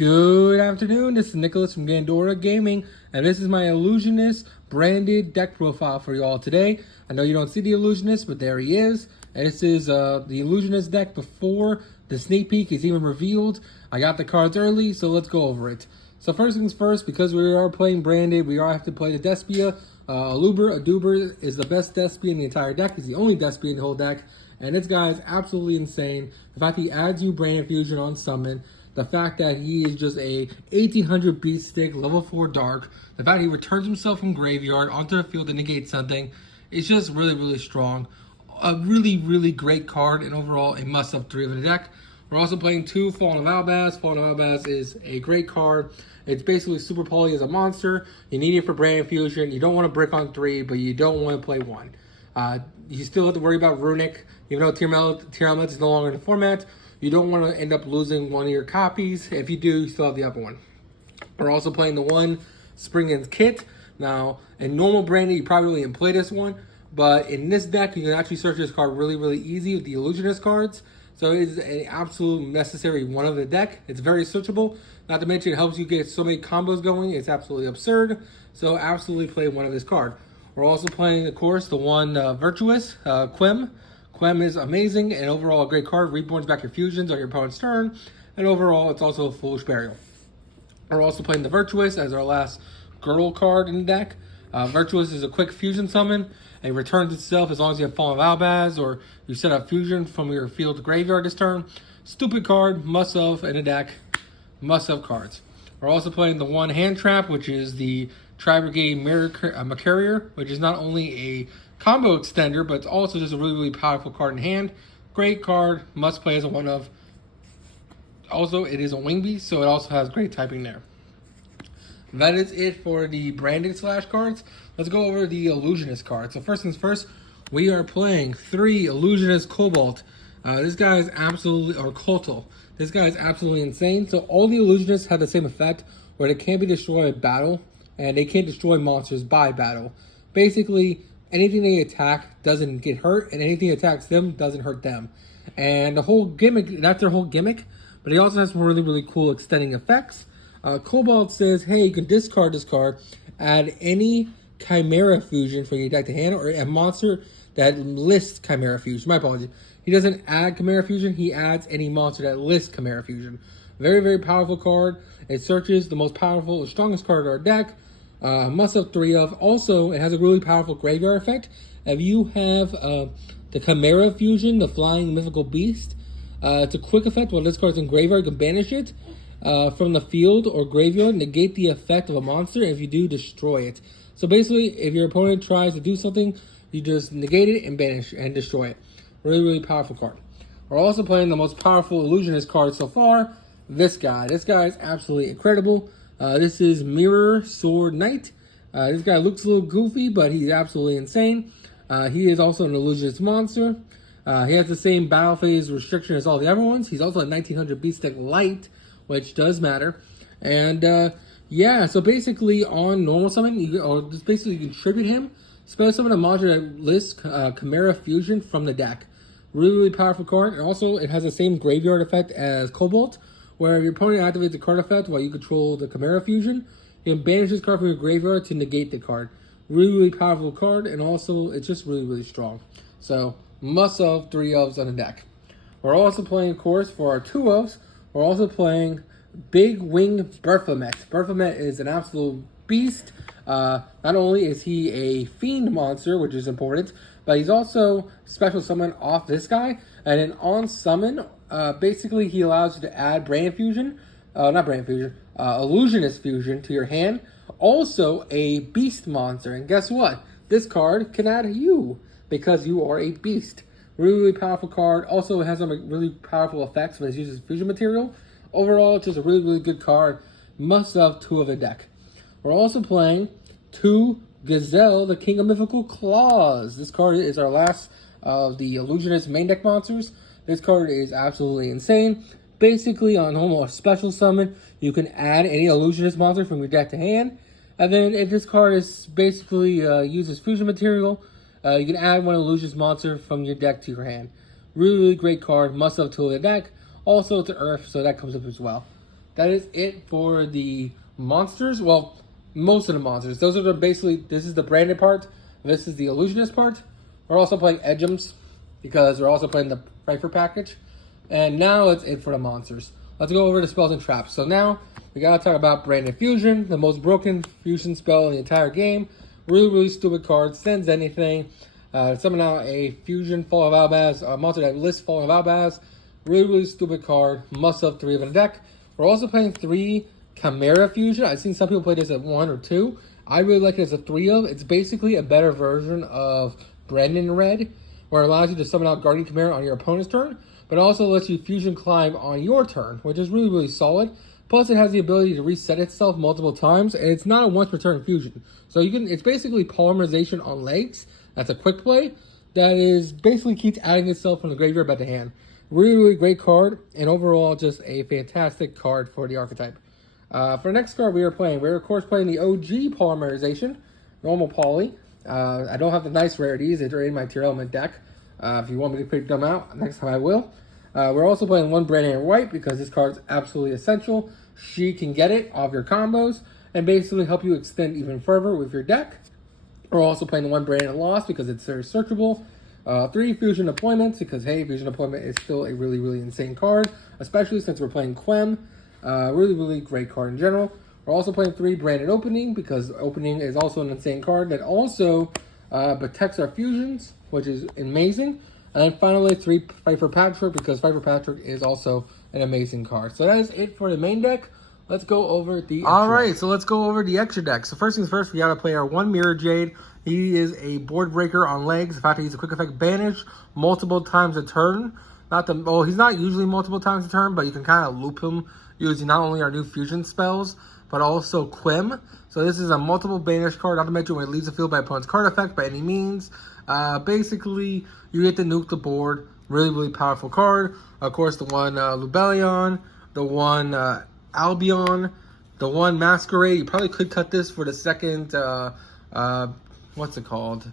Good afternoon, this is Nicholas from Gandora Gaming, and this is my Illusionist branded deck profile for you all today. I know you don't see the Illusionist, but there he is. And this is the Illusionist deck before the sneak peek is even revealed. I got the cards early, so let's go over it. So first things first, because we are playing branded, we all have to play the Despia. Aduber is the best Despia in the entire deck. He's the only Despia in the whole deck, and this guy is absolutely insane. The fact he adds you Brand Fusion on summon, the fact that he is just a 1800 beat stick, level 4 dark, the fact he returns himself from graveyard onto the field to negate something, it's just really strong. A really great card, and overall a must-have 3 of the deck. We're also playing 2 Fallen of Albaz. Fallen of Albaz is a great card. It's basically super poly as a monster. You need it for Brand Fusion. You don't want to brick on 3, but you don't want to play 1. You still have to worry about Runic, even though Tier Element is no longer in the format. You don't want to end up losing one of your copies. If you do, you still have the other one. We're also playing the 1 Spring Kit. Now, in normal branding, you probably wouldn't play this one, but in this deck, you can actually search this card really easy with the Illusionist cards. So it is an absolute necessary one of the deck. It's very searchable. Not to mention, it helps you get so many combos going. It's absolutely absurd. So absolutely play one of this card. We're also playing, of course, the 1 Virtuous, Quem. Quem is amazing and overall a great card. Reborns back your fusions on your opponent's turn. And overall, it's also a Foolish Burial. We're also playing the Virtuous as our last girl card in the deck. Virtuous is a quick fusion summon. It returns itself as long as you have Fallen of Albaz or you set up fusion from your field to graveyard this turn. Stupid card, must-have in the deck. Must-have cards. We're also playing the 1 Hand Trap, which is the Tri-Brigade Macarier, which is not only a combo extender, but it's also just a really powerful card in hand. Great card, must play as a one-of. Also, it is a wing beast, so it also has great typing there. That is it for the branded slash cards. Let's go over the Illusionist cards. So first things first, we are playing 3 Illusionist Cobalt. This guy is absolutely, or Kotal. This guy is absolutely insane. So all the Illusionists have the same effect, where they can't be destroyed by battle, and they can't destroy monsters by battle. Basically, anything they attack doesn't get hurt, and anything that attacks them doesn't hurt them. And the whole gimmick, that's their whole gimmick, but he also has some really cool extending effects. Cobalt says, hey, you can discard this card, add any Chimera Fusion from your deck to hand, or a monster that lists Chimera Fusion. My apologies. He doesn't add Chimera Fusion, he adds any monster that lists Chimera Fusion. Very powerful card. It searches the most powerful, strongest card of our deck. Must have 3 of. Also, it has a really powerful graveyard effect. If you have the Chimera Fusion, the flying mythical beast, it's a quick effect. While this card's in graveyard, you can banish it from the field or graveyard, negate the effect of a monster. If you do, destroy it. So basically, if your opponent tries to do something, you just negate it and banish and destroy it. Really powerful card. We're also playing the most powerful Illusionist card so far. This guy. This guy is absolutely incredible. This is Mirror Sword Knight. This guy looks a little goofy, but he's absolutely insane. He is also an Illusionist monster. He has the same battle phase restriction as all the other ones. He's also a 1900 beat stick light, which does matter. And yeah, so basically on normal summon, you can tribute him. Special summon a monster that lists Chimera Fusion from the deck. Really powerful card. And also, it has the same graveyard effect as Cobalt, where if your opponent activates the card effect while you control the Chimera Fusion, you can banish this card from your graveyard to negate the card. Really powerful card, and also it's just really strong. So, must have 3 elves on the deck. We're also playing, of course, for our 2 elves, we're also playing Big Wing Berthomet. Berthomet is an absolute beast. Not only is he a fiend monster, which is important, but he's also special summon off this guy, and then on summon, basically he allows you to add Illusionist Fusion to your hand. Also a beast monster, and guess what? This card can add you, because you are a beast. Really powerful card. Also, it has some really powerful effects when it uses fusion material. Overall, it's just a really good card. Must have 2 of the deck. We're also playing 2 Gazelle, the King of Mythical Claws. This card is our last of the Illusionist main deck monsters. This card is absolutely insane. Basically, on almost special summon, you can add any Illusionist monster from your deck to hand. And then if this card is basically uses fusion material, you can add 1 Illusionist monster from your deck to your hand. Really great card. Must have 2 of the deck. Also, it's Earth, so that comes up as well. that is it for the monsters. Well, most of the monsters. Those are basically, this is the branded part. This is the Illusionist part. We're also playing Edgems because we're also playing the Pfeiffer package. And now it's it for the monsters. Let's go over the spells and traps. So now we gotta talk about Branded Fusion, the most broken fusion spell in the entire game. Really stupid card. Sends anything. Summon out a Fusion Fall of Albaz, a monster that lists Fall of Albaz. Really stupid card. Must have 3 of in the deck. We're also playing 3 Chimera Fusion. I've seen some people play this at 1 or 2. I really like it as a 3 of. It's basically a better version of Brandon Red, where it allows you to summon out Guardian Chimera on your opponent's turn, but also lets you Fusion Climb on your turn, which is really solid. Plus, it has the ability to reset itself multiple times, and it's not a once per turn fusion. So you can, it's basically polymerization on legs. That's a quick play that is basically keeps adding itself from the graveyard back to hand. Really great card, and overall just a fantastic card for the archetype. For the next card we're of course playing the OG polymerization, normal poly. I don't have the nice rarities, they're in my tier element deck. If you want me to pick them out, next time I will. We're also playing 1 Brandon White because this card's absolutely essential. She can get it off your combos and basically help you extend even further with your deck. We're also playing the 1 Brandon Lost because it's very searchable. 3 Fusion Deployments because, hey, Fusion Deployment is still a really insane card, especially since we're playing Quem. Really great card in general. We're also playing 3 Branded Opening because Opening is also an insane card that also protects our fusions, which is amazing. And then finally 3 Pfeiffer Patrick because Pfeiffer Patrick is also an amazing card. So that is it for the main deck. Let's go over the Alright, so let's go over the extra deck. So first things first, we gotta play our 1 Mirror Jade. He is a board breaker on legs. In fact, he's a quick effect banish multiple times a turn. He's not usually multiple times a turn, but you can kind of loop him using not only our new fusion spells, but also Quem. So this is a multiple banish card, not to mention when it leaves the field by opponent's card effect by any means. Basically, you get to nuke the board. Really powerful card. Of course, the 1 Lubellion, the 1 Albion, the 1 Masquerade. You probably could cut this for the second, what's it called?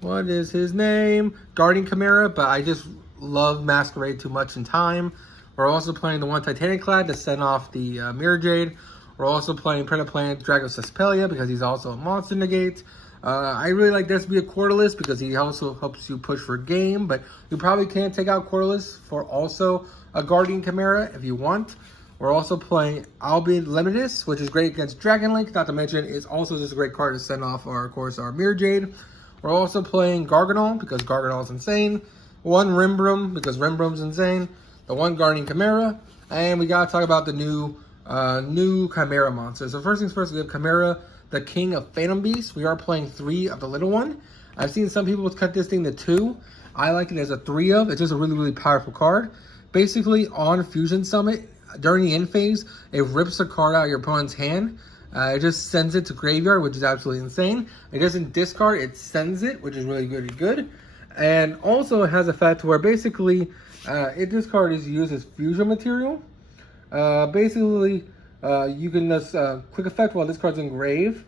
What is his name? Guardian Chimera, but I just love Masquerade too much in time. We're also playing the 1 Titanic Clad to send off the Mirror Jade. We're also playing Predaplanet Drago Cespelia because he's also a monster negate. I really like this to be a Quarterless because he also helps you push for game, but you probably can't take out Quarterless for also a Guardian Chimera if you want. We're also playing Albion Limitless, which is great against Dragon Link, not to mention it's also just a great card to send off our Mirror Jade. We're also playing Garganol because Garganol is insane. 1 Rimbrum because Rimbrum's insane. The 1 Guardian Chimera, and we gotta talk about the new Chimera monster. So first things first, we have Chimera, the King of Phantom Beasts. We are playing 3 of the little one. I've seen some people cut this thing to 2. I like it as a 3 of. It's just a really powerful card. Basically, on Fusion Summit, during the end phase, it rips a card out of your opponent's hand. It just sends it to graveyard, which is absolutely insane. It doesn't discard, it sends it, which is really good. And also it has a effect where basically, this card is used as fusion material. Basically, you can just quick effect while this card's engraved,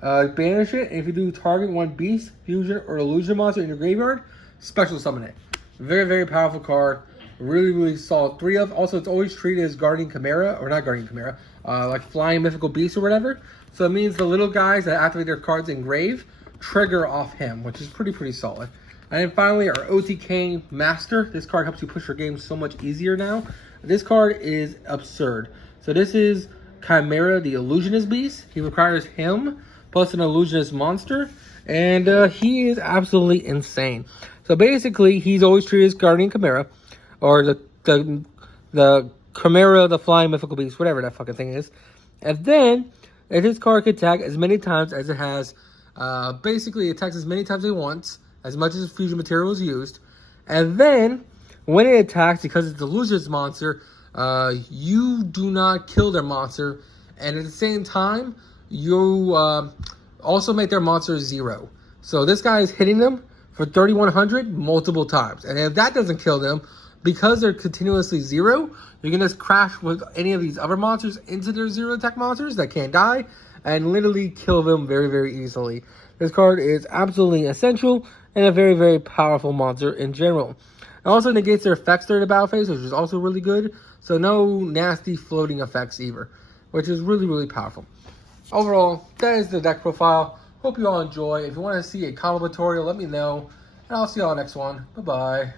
banish it, and if you do target 1 beast, fusion, or illusion monster in your graveyard, special summon it. Very powerful card. Really solid 3 of. Also, it's always treated as Guardian Chimera, or not Guardian Chimera, like Flying Mythical Beast or whatever. So it means the little guys that activate their cards engraved trigger off him, which is pretty solid. And then finally, our OTK Master. This card helps you push your game so much easier now. This card is absurd. So this is Chimera, the Illusionist Beast. He requires him, plus an Illusionist monster. And he is absolutely insane. So basically, he's always treated as Guardian Chimera. Or the Chimera, the Flying Mythical Beast, whatever that fucking thing is. And then, if his card can attack as many times as it has, basically it attacks as many times as it wants, as much as fusion material is used. And then, when it attacks, because it's a Illusionist monster, you do not kill their monster. And at the same time, you also make their monster 0. So this guy is hitting them for 3,100 multiple times. And if that doesn't kill them, because they're continuously 0, you can just crash with any of these other monsters into their 0 attack monsters that can't die and literally kill them very easily. This card is absolutely essential and a very powerful monster in general. It also negates their effects during the battle phase, which is also really good. So no nasty floating effects either, which is really, really powerful. Overall, that is the deck profile. Hope you all enjoy. If you want to see a combo tutorial, let me know. And I'll see you all next one. Bye-bye.